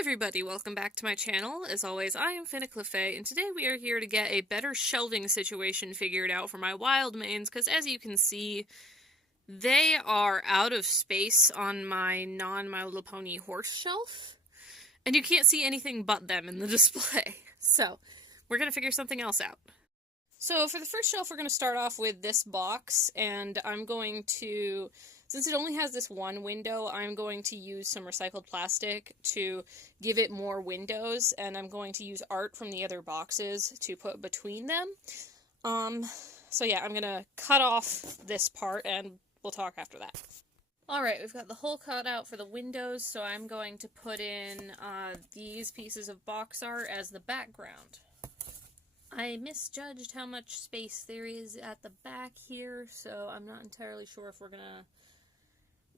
everybody, welcome back to my channel. As always, I am Finiclefay, and today we are here to get a better shelving situation figured out for my wild mains, because as you can see, they are out of space on my non-My Little Pony horse shelf, and you can't see anything but them in the display. So, we're going to figure something else out. So for the first shelf, we're going to start off with this box, and I'm going to, since it only has this one window, I'm going to use some recycled plastic to give it more windows, and I'm going to use art from the other boxes to put between them. So yeah, I'm going to cut off this part, and we'll talk after that. Alright, we've got the hole cut out for the windows, so I'm going to put in these pieces of box art as the background. I misjudged how much space there is at the back here, so I'm not entirely sure if we're gonna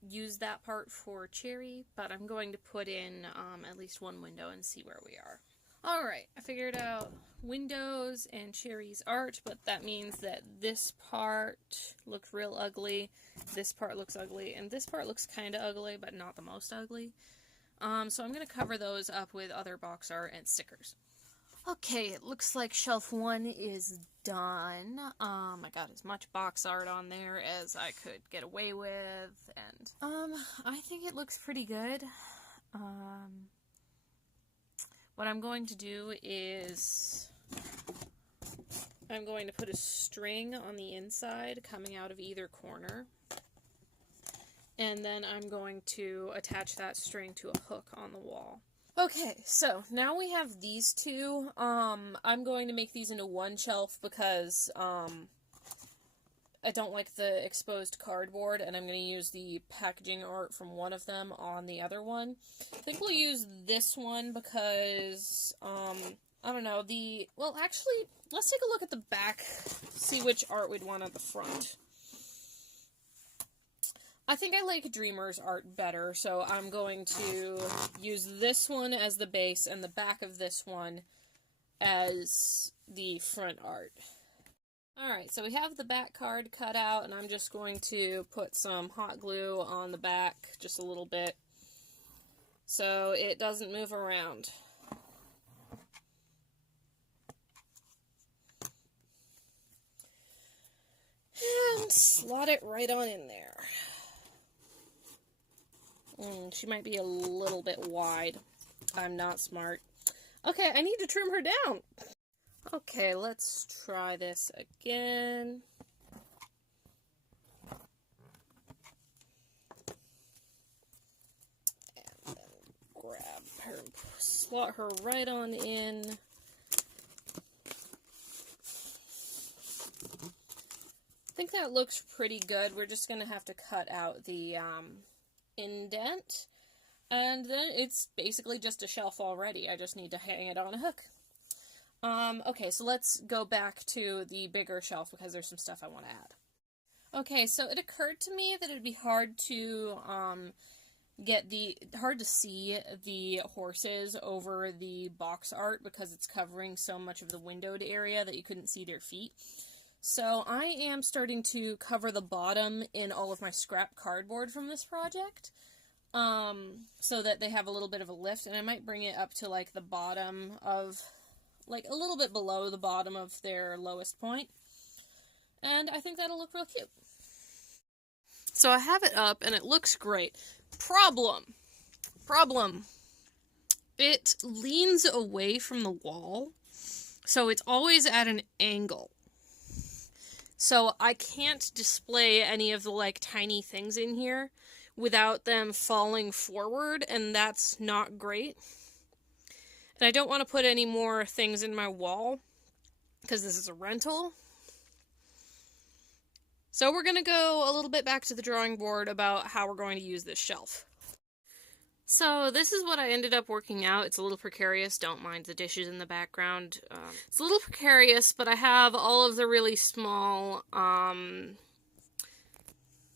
use that part for Cherry, but I'm going to put in at least one window and see where we are. Alright, I figured out windows and Cherry's art, but that means that this part looks real ugly, this part looks ugly, and this part looks kinda ugly, but not the most ugly. So I'm gonna cover those up with other box art and stickers. Okay, it looks like shelf 1 is done. I got as much box art on there as I could get away with, and I think it looks pretty good. What I'm going to do is I'm going to put a string on the inside coming out of either corner, and then I'm going to attach that string to a hook on the wall. Okay, so now we have these two. I'm going to make these into one shelf because I don't like the exposed cardboard, and I'm going to use the packaging art from one of them on the other one. I think we'll use this one because, I don't know, well, actually, let's take a look at the back, see which art we'd want at the front. I think I like Dreamer's art better, so I'm going to use this one as the base and the back of this one as the front art. Alright, so we have the back card cut out, and I'm just going to put some hot glue on the back, just a little bit, so it doesn't move around. And slot it right on in there. She might be a little bit wide. I'm not smart. Okay, I need to trim her down. Okay, let's try this again. And then grab her, slot her right on in. I think that looks pretty good. We're just gonna have to cut out the, indent, and then it's basically just a shelf already. I just need to hang it on a hook. Okay, so let's go back to the bigger shelf because there's some stuff I want to add. Okay, so it occurred to me that it'd be hard to see the horses over the box art because it's covering so much of the windowed area that you couldn't see their feet. So I am starting to cover the bottom in all of my scrap cardboard from this project, so that they have a little bit of a lift, and I might bring it up to like the bottom of, like a little bit below the bottom of their lowest point, and I think that'll look real cute. So I have it up, and it looks great. Problem. It leans away from the wall, so it's always at an angle. So I can't display any of the, like, tiny things in here without them falling forward, and that's not great. And I don't want to put any more things in my wall, because this is a rental. So we're going to go a little bit back to the drawing board about how we're going to use this shelf. So this is what I ended up working out. It's a little precarious. Don't mind the dishes in the background. It's a little precarious, but I have all of the really small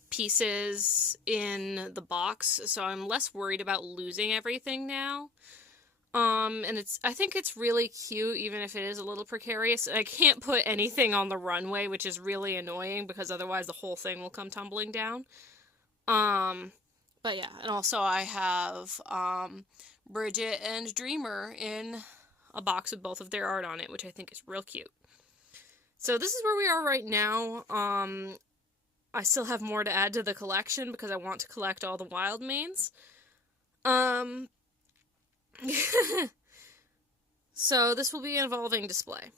pieces in the box, so I'm less worried about losing everything now. And I think it's really cute, even if it is a little precarious. I can't put anything on the runway, which is really annoying, because otherwise the whole thing will come tumbling down. But yeah, and also I have Bridget and Dreamer in a box with both of their art on it, which I think is real cute. So this is where we are right now. I still have more to add to the collection because I want to collect all the wild manes. So this will be an evolving display.